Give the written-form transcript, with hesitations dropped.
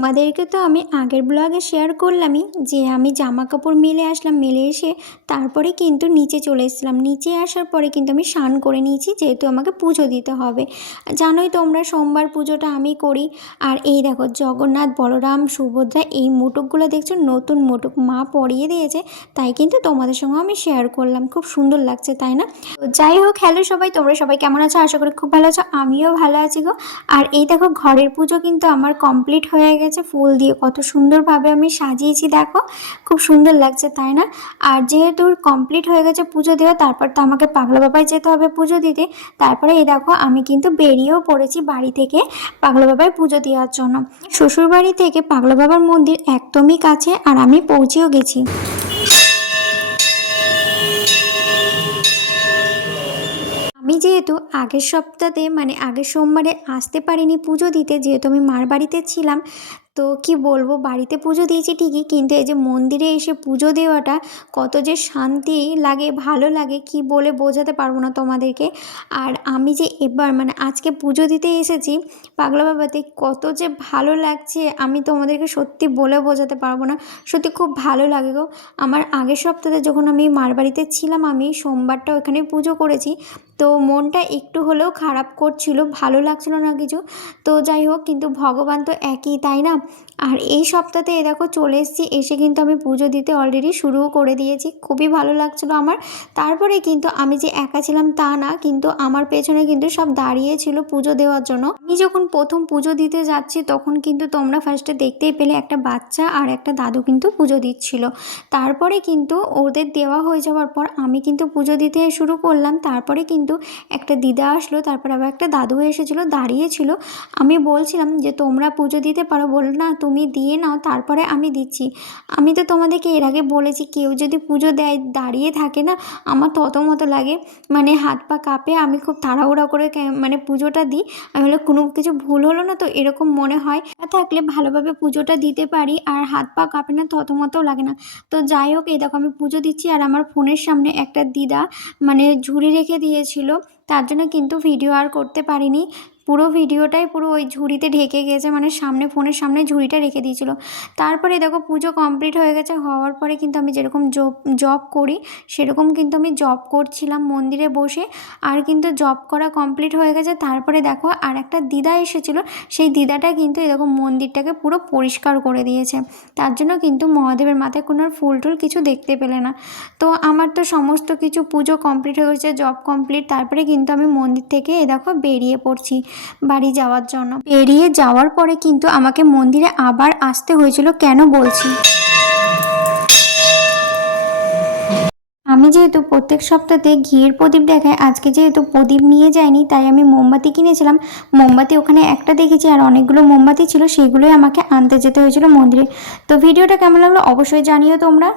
তোমাদেরকে তো আমি আগের ব্লগে শেয়ার করলামই যে আমি জামা কাপড় মেলে আসলাম, মেলে এসে তারপরে কিন্তু নিচে চলে এসেছিলাম। নিচে আসার পরে কিন্তু আমি স্নান করে নিয়েছি, যেহেতু আমাকে পুজো দিতে হবে। জানোই তোমরা সোমবার পুজোটা আমি করি। আর এই দেখো জগন্নাথ, বলরাম, সুভদ্রা এই মুটুকগুলো দেখছো, নতুন মুটুক মা পরিয়ে দিয়েছে, তাই কিন্তু তোমাদের সঙ্গে আমি শেয়ার করলাম। খুব সুন্দর লাগছে তাই না? তো যাই হোক, হ্যালো সবাই, তোমরা সবাই কেমন আছো? আশা করি খুব ভালো আছো, আমিও ভালো আছি গো। আর এই দেখো ঘরের পুজো কিন্তু আমার কমপ্লিট হয়ে গেছে। ফুল দিয়ে কত সুন্দরভাবে আমি সাজিয়েছি, দেখো খুব সুন্দর লাগছে তাই না? আর যেহেতু কমপ্লিট হয়ে গেছে পুজো দেওয়া, তারপর তো আমাকে পাগলা বাবায় যেতে হবে পুজো দিতে। তারপরে এই দেখো আমি কিন্তু বেরিয়েও পড়েছি বাড়ি থেকে পাগলা বাবায় পুজো দেওয়ার জন্য। শ্বশুর বাড়ি থেকে পাগলা বাবার মন্দির একদমই কাছে, আর আমি পৌঁছেও গেছি। আমি যেহেতু আগের সপ্তাহে মানে আগের সোমবারে আসতে পারিনি পুজো দিতে, যেহেতু আমি মার বাড়িতে ছিলাম, তো কি বলবো, বাড়িতে পুজো দিয়েছি ঠিকই, কিন্তু এই যে মন্দিরে এসে পুজো দেওয়াটা কত যে শান্তি লাগে, ভালো লাগে, কি বলে বোঝাতে পারবো না তোমাদেরকে। আর আমি যে এবার মানে আজকে পুজো দিতে এসেছি পাগলা বাবাতে, কত যে ভালো লাগছে আমি তোমাদেরকে সত্যি বলে বোঝাতে পারবো না। সত্যি খুব ভালো লাগে গো। আমার আগের সপ্তাহে যখন আমি মার বাড়িতে ছিলাম, আমি সোমবারটা ওখানে পুজো করেছি, তো মনটা একটু হলেও খারাপ করছিল, ভালো লাগছিল না কিছু। তো যাই হোক, কিন্তু ভগবান তো একই তাই না? আর এই সপ্তাহে দেখো চলে এসেছি, এসে কিন্তু আমি পুজো দিতে অলরেডি শুরুও করে দিয়েছি। খুবই ভালো লাগছিলো আমার। তারপরে কিন্তু আমি যে একা ছিলাম তা না, কিন্তু আমার পেছনে কিন্তু সব দাঁড়িয়েছিল পুজো দেওয়ার জন্য। আমি যখন প্রথম পুজো দিতে যাচ্ছি তখন কিন্তু তোমরা ফার্স্টে দেখতেই পেলে একটা বাচ্চা আর একটা দাদু কিন্তু পুজো দিচ্ছিল। তারপরে কিন্তু ওদের দেওয়া হয়ে যাওয়ার পর আমি কিন্তু পুজো দিতে শুরু করলাম। তারপরে কিন্তু একটা দিদা আসলো, তারপর আবার একটা দাদু এসেছিলো, দাঁড়িয়েছিল। আমি বলছিলাম যে তোমরা পুজো দিতে পারো, বল না তুমি দিয়ে নাও তারপরে আমি দিচ্ছি। আমি তো তোমাদেরকে এর আগে বলেছি, কেউ যদি পুজো দেয় দাঁড়িয়ে থাকে না, আমার মতো লাগে, মানে হাত পা কাঁপে, আমি খুব তাড়াহুড়া করে মানে পুজোটা দিই। আমি হলে কোনো কিছু ভুল হলো না তো এরকম মনে হয়, থাকলে ভালোভাবে পুজোটা দিতে পারি আর হাত পা কাঁপে না, মতো লাগে না। তো যাই হোক, এই দেখো আমি পুজো দিচ্ছি আর আমার ফোনের সামনে একটা দিদা মানে ঝুড়ি রেখে দিয়েছিল, তার জন্য কিন্তু ভিডিও আর করতে পারিনি। পুরো ভিডিওটাই পুরো ওই ঝুড়িতে ঢেকে গেছে, মানে সামনে ফোনের সামনে ঝুড়িটা রেখে দিয়েছিল। তারপরে দেখো পুজো কমপ্লিট হয়ে গেছে, হওয়ার পরে কিন্তু আমি যেরকম জব করি সেরকম কিন্তু আমি জব করছিলাম মন্দিরে বসে। আর কিন্তু জব করা কমপ্লিট হয়ে গেছে। তারপরে দেখো আর একটা দিদা এসেছিলো, সেই দিদাটা কিন্তু এরকম মন্দিরটাকে পুরো পরিষ্কার করে দিয়েছে। তার জন্য কিন্তু মহাদেবের মাথায় কোনো ফুল টুল কিছু দেখতে পেলে না। তো আমার তো সমস্ত কিছু পুজো কমপ্লিট হয়ে গেছে, জব কমপ্লিট। তারপরে কিন্তু আমি মন্দির থেকে দেখো বেরিয়ে পড়ছি বাড়ি যাওয়ার জন্য। বেরিয়ে যাওয়ার পরে কিন্তু আমাকে মন্দিরে আবার আসতে হয়েছিল, কেন বলছি। আমি যেহেতু প্রত্যেক সপ্তাহে ঘিয়ের প্রদীপ দেখাই, আজকে যেহেতু প্রদীপ নিয়ে যাইনি তাই আমি মোমবাতি কিনেছিলাম। মোমবাতি ওখানে একটা দেখেছি আর অনেকগুলো মোমবাতি ছিল, সেগুলোই আমাকে আনতে যেতে হয়েছিল মন্দিরে। তো ভিডিওটা কেমন লাগলো অবশ্যই জানিও তোমরা।